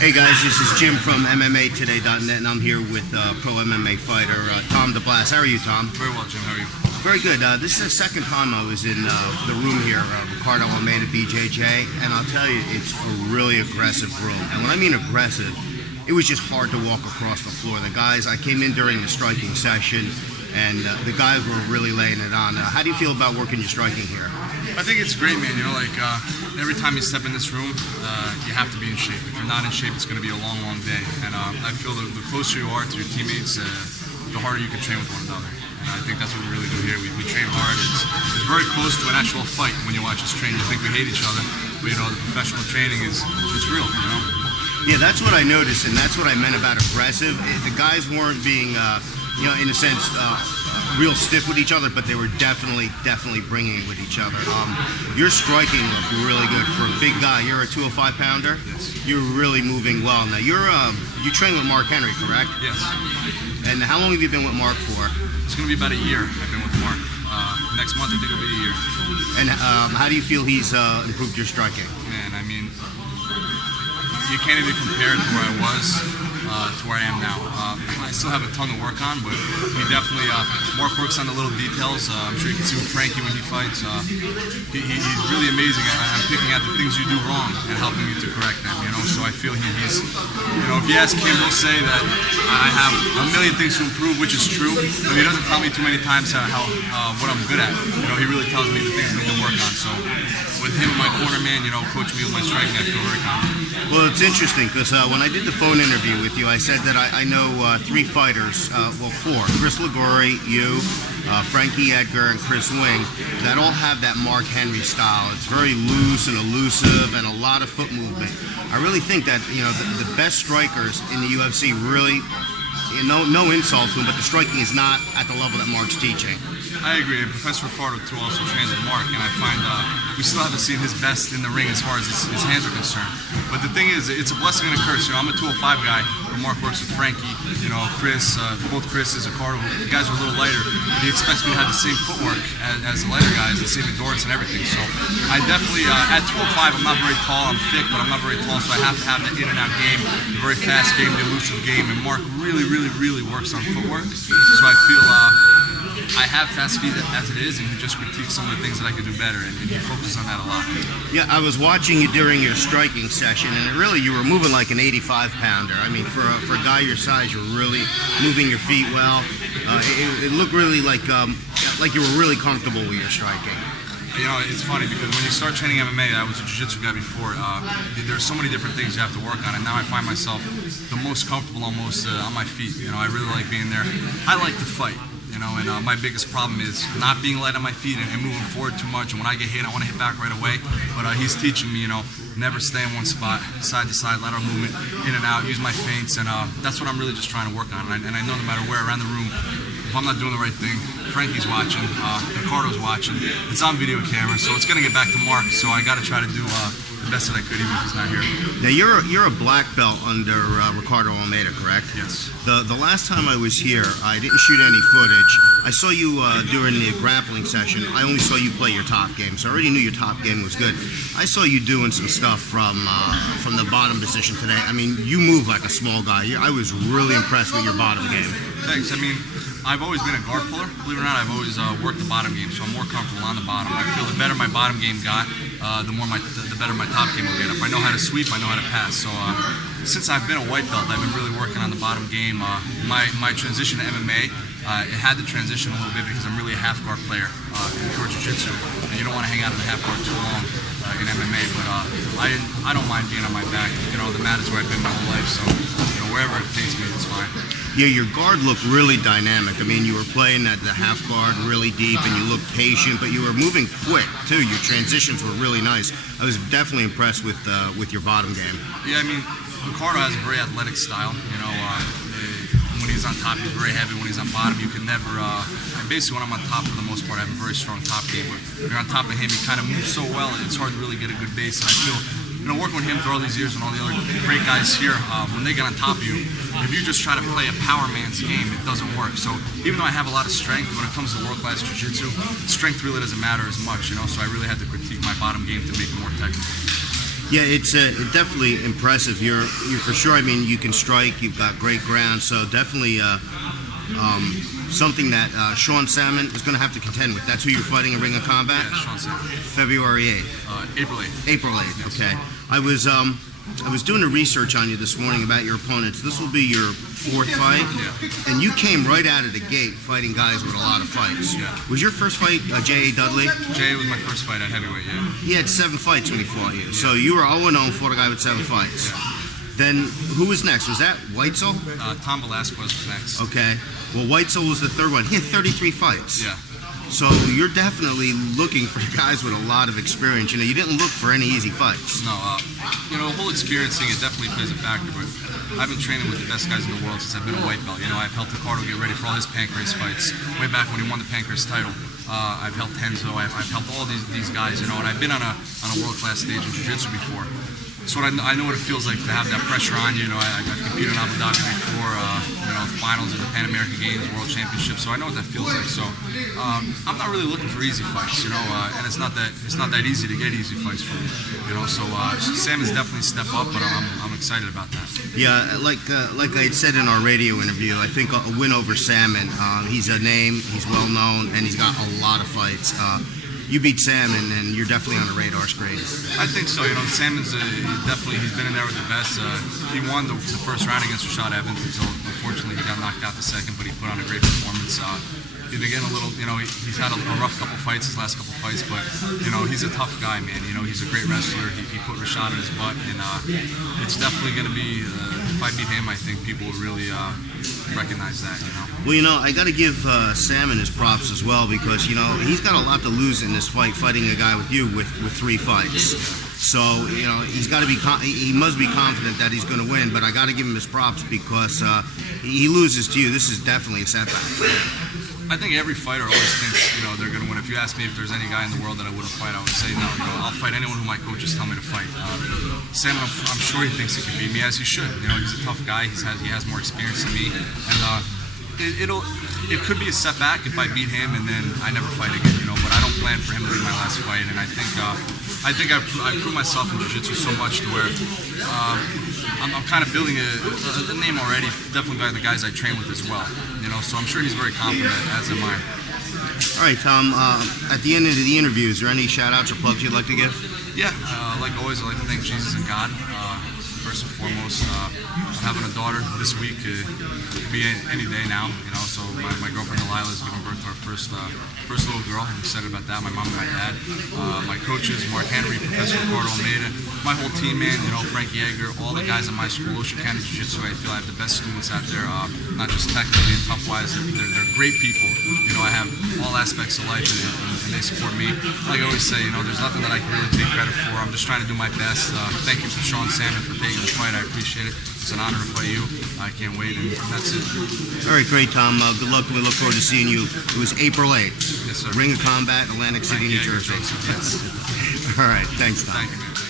Hey guys, this is Jim from MMA TODAY.net, and I'm here with pro MMA fighter Tom DeBlass. How are you, Tom? Very well, Jim. How are you? Very good. This is the second time I was in the room here, Ricardo Almeida BJJ, and I'll tell you, it's a really aggressive room. And when I mean aggressive, it was just hard to walk across the floor. The guys, I came in during the striking session, and the guys were really laying it on. How do you feel about working your striking here? I think it's great, man. You know, like every time you step in this room, you have to be in shape. If you're not in shape, it's going to be a long, long day. And I feel that the closer you are to your teammates, the harder you can train with one another. And I think that's what we really do here. We train hard. It's very close to an actual fight when you watch us train. You think we hate each other, but you know, the professional training it's real, you know? Yeah, that's what I noticed, and that's what I meant about aggressive. The guys weren't being, you know, in a sense, real stiff with each other, but they were definitely bringing it with each other. Your striking looked really good for a big guy. You're a 205-pounder. Yes. You're really moving well. Now you train with Mark Henry, correct? Yes. And how long have you been with Mark for? It's going to be about a year. I've been with Mark. Next month, I think it'll be a year. And how do you feel he's improved your striking? Man, I mean, you can't even compare to where I was to where I am now. I still have a ton to work on, but he definitely, Mark works on the little details. I'm sure you can see with Frankie when he fights. He's really amazing. I'm picking out the things you do wrong and helping you to correct them, you know? So I feel he's, you know, if you ask him, he'll say that I have a million things to improve, which is true, but he doesn't tell me too many times what I'm good at. You know, he really tells me the things I need to work on. So with him in my corner, man, you know, coaching me with my striking, I feel very confident. Well, it's interesting because when I did the phone interview with you, I said that I know three fighters, well, four: Chris Ligori, you, Frankie Edgar, and Chris Wing, that all have that Mark Henry style. It's very loose and elusive and a lot of foot movement. I really think that, you know, the best strikers in the UFC really, you know, no insult to him, but the striking is not at the level that Mark's teaching. I agree. Professor Ricardo too also trains with Mark, and I find we still haven't seen his best in the ring as far as his hands are concerned. But the thing is, it's a blessing and a curse. You know, I'm a 205 guy, but Mark works with Frankie. You know, Chris, both Chris's, Ricardo, the guys are a little lighter. He expects me to have the same footwork as the lighter guys, the same endurance and everything. So I definitely, at 205, I'm not very tall. I'm thick, but I'm not very tall, so I have to have that in and out game, the very fast game, the elusive game. And Mark really works on footwork. So I feel I have fast feet as it is, and he just critiques some of the things that I could do better, and he focuses on that a lot. Yeah, I was watching you during your striking session, and really you were moving like an 85-pounder. I mean, for a guy your size, you're really moving your feet well. It looked really like you were really comfortable with your striking. You know, it's funny because when you start training MMA, I was a jiu-jitsu guy before, there's so many different things you have to work on, and now I find myself the most comfortable almost on my feet. You know, I really like being there. I like to fight. You know, and my biggest problem is not being light on my feet and moving forward too much. And when I get hit, I want to hit back right away. But he's teaching me, you know, never stay in one spot, side to side, lateral movement, in and out, use my feints, and that's what I'm really just trying to work on. And I know no matter where around the room, if I'm not doing the right thing, Frankie's watching, Ricardo's watching. It's on video camera, so it's gonna get back to Mark. So I got to try to do the best that I could, even if he's not here. Now you're a black belt under Ricardo Almeida, correct? Yes. The last time I was here, I didn't shoot any footage. I saw you during the grappling session. I only saw you play your top game, so I already knew your top game was good. I saw you doing some stuff from the bottom position today. I mean, you move like a small guy. I was really impressed with your bottom game. Thanks. I mean, I've always been a guard puller. Believe it or not, I've always worked the bottom game, so I'm more comfortable on the bottom. I feel the better my bottom game got, the better my top game will get. If I know how to sweep, I know how to pass. So since I've been a white belt, I've been really working on the bottom game. My transition to MMA, it had to transition a little bit because I'm really a half guard player in pure jiu-jitsu. And you don't want to hang out in the half guard too long in MMA, but I don't mind being on my back. You know, the mat is where I've been my whole life, so you know, wherever it takes me, it's fine. Yeah, your guard looked really dynamic. I mean, you were playing at the half guard really deep, and you looked patient, but you were moving quick too. Your transitions were really nice. I was definitely impressed with your bottom game. Yeah, I mean, Ricardo has a very athletic style. You know, when he's on top, he's very heavy. When he's on bottom, you can never. Basically, when I'm on top, for the most part, I have a very strong top game. But when you're on top of him, he kind of moves so well, it's hard to really get a good base. And I feel, you know, working with him through all these years and all the other great guys here, when they get on top of you, if you just try to play a power man's game, it doesn't work. So even though I have a lot of strength, when it comes to world-class jiu-jitsu, strength really doesn't matter as much, you know. So I really had to critique my bottom game to make it more technical. Yeah, it's definitely impressive. You're for sure. I mean, you can strike. You've got great ground. So definitely something that Sean Salmon is going to have to contend with. That's who you're fighting in Ring of Combat. Yeah, Sean Salmon. February 8th. April 8th. April 8th. Okay. I was doing the research on you this morning about your opponents. This will be your fourth fight, Yeah. and you came right out of the gate fighting guys with a lot of fights. Yeah. Was your first fight J.A. Dudley? Jay was my first fight at heavyweight, yeah. He had 7 fights when he fought you. So you were 0-0 and fought a guy with 7 fights. Yeah. Then who was next? Was that Weitzel? Tom DeBlass was next. Okay. Well, Weitzel was the third one. He had 33 fights. Yeah. So you're definitely looking for guys with a lot of experience. You know, you didn't look for any easy fights. No, the whole experience thing, it definitely plays a factor, but I've been training with the best guys in the world since I've been a white belt. You know, I've helped Ricardo get ready for all his pancreas fights, way back when he won the pancreas title. I've helped Tenzo, I've helped all these guys, you know, and I've been on a world-class stage in jiu-jitsu before. So I know what it feels like to have that pressure on you. You know, I've competed in Abu Dhabi before, finals of the Pan American Games, World Championship. So I know what that feels like. So I'm not really looking for easy fights, you know, and it's not that easy to get easy fights for me, you know. So Sam has definitely stepped up, but I'm excited about that. Yeah, like I had said in our radio interview, I think a win over Salmon. He's a name, he's well known, and he's got a lot of fights. You beat Salmon, and you're definitely on the radar screen. I think so. You know, Salmon's he's been in there with the best. He won the first round against Rashad Evans until unfortunately he got knocked out the second, but he put on a great performance. He's getting a little, you know, he's had a rough couple fights, his last couple fights, but you know, he's a tough guy, man. You know, he's a great wrestler. He put Rashad in his butt, and it's definitely going to be. If I beat him, I think people will really recognize that. You know. Well, you know, I got to give Salmon his props as well because you know he's got a lot to lose in this fight, fighting a guy with you with 3 fights. So you know he's got to be he must be confident that he's going to win. But I got to give him his props because he loses to you. This is definitely a setback. I think every fighter always thinks, you know, they're going to win. If you ask me if there's any guy in the world that I wouldn't fight, I would say no. You know, I'll fight anyone who my coaches tell me to fight. Sam, I'm sure he thinks he can beat me, as he should. You know, he's a tough guy. He has more experience than me, and it could be a setback if I beat him and then I never fight again. You know, but I don't plan for him to be my last fight, and I think I've proved myself in jiu-jitsu so much to where I'm kind of building a name already. Definitely by the guys I train with as well. You know, so I'm sure he's very confident, as am I. All right, Tom. At the end of the interview, is there any shout-outs or plugs you'd like to give? Yeah, like always, I'd like to thank Jesus and God. First and foremost, I'm having a daughter this week. It could be any day now, you know. So my girlfriend Delilah is giving birth to our first little girl. I'm excited about that. My mom and my dad, my coaches, Mark Henry, Professor Ricardo Almeida, my whole team, man. You know, Frankie Edgar, all the guys at my school, Ocean County Jiu-Jitsu. I feel I have the best students out there, not just technically and tough-wise. They're great people. You know, I have all aspects of life, and they support me. Like I always say, you know, there's nothing that I can really take credit for. I'm just trying to do my best. Thank you for Sean Salmon for taking the fight. I appreciate it. It's an honor to fight you. I can't wait, and that's it. All right, great, Tom. Good luck. We look forward to seeing you. It was April 8th. Yes, sir. Ring of Combat, Atlantic City, New Jersey. Yes. All right, thanks, Tom. Thank you, man.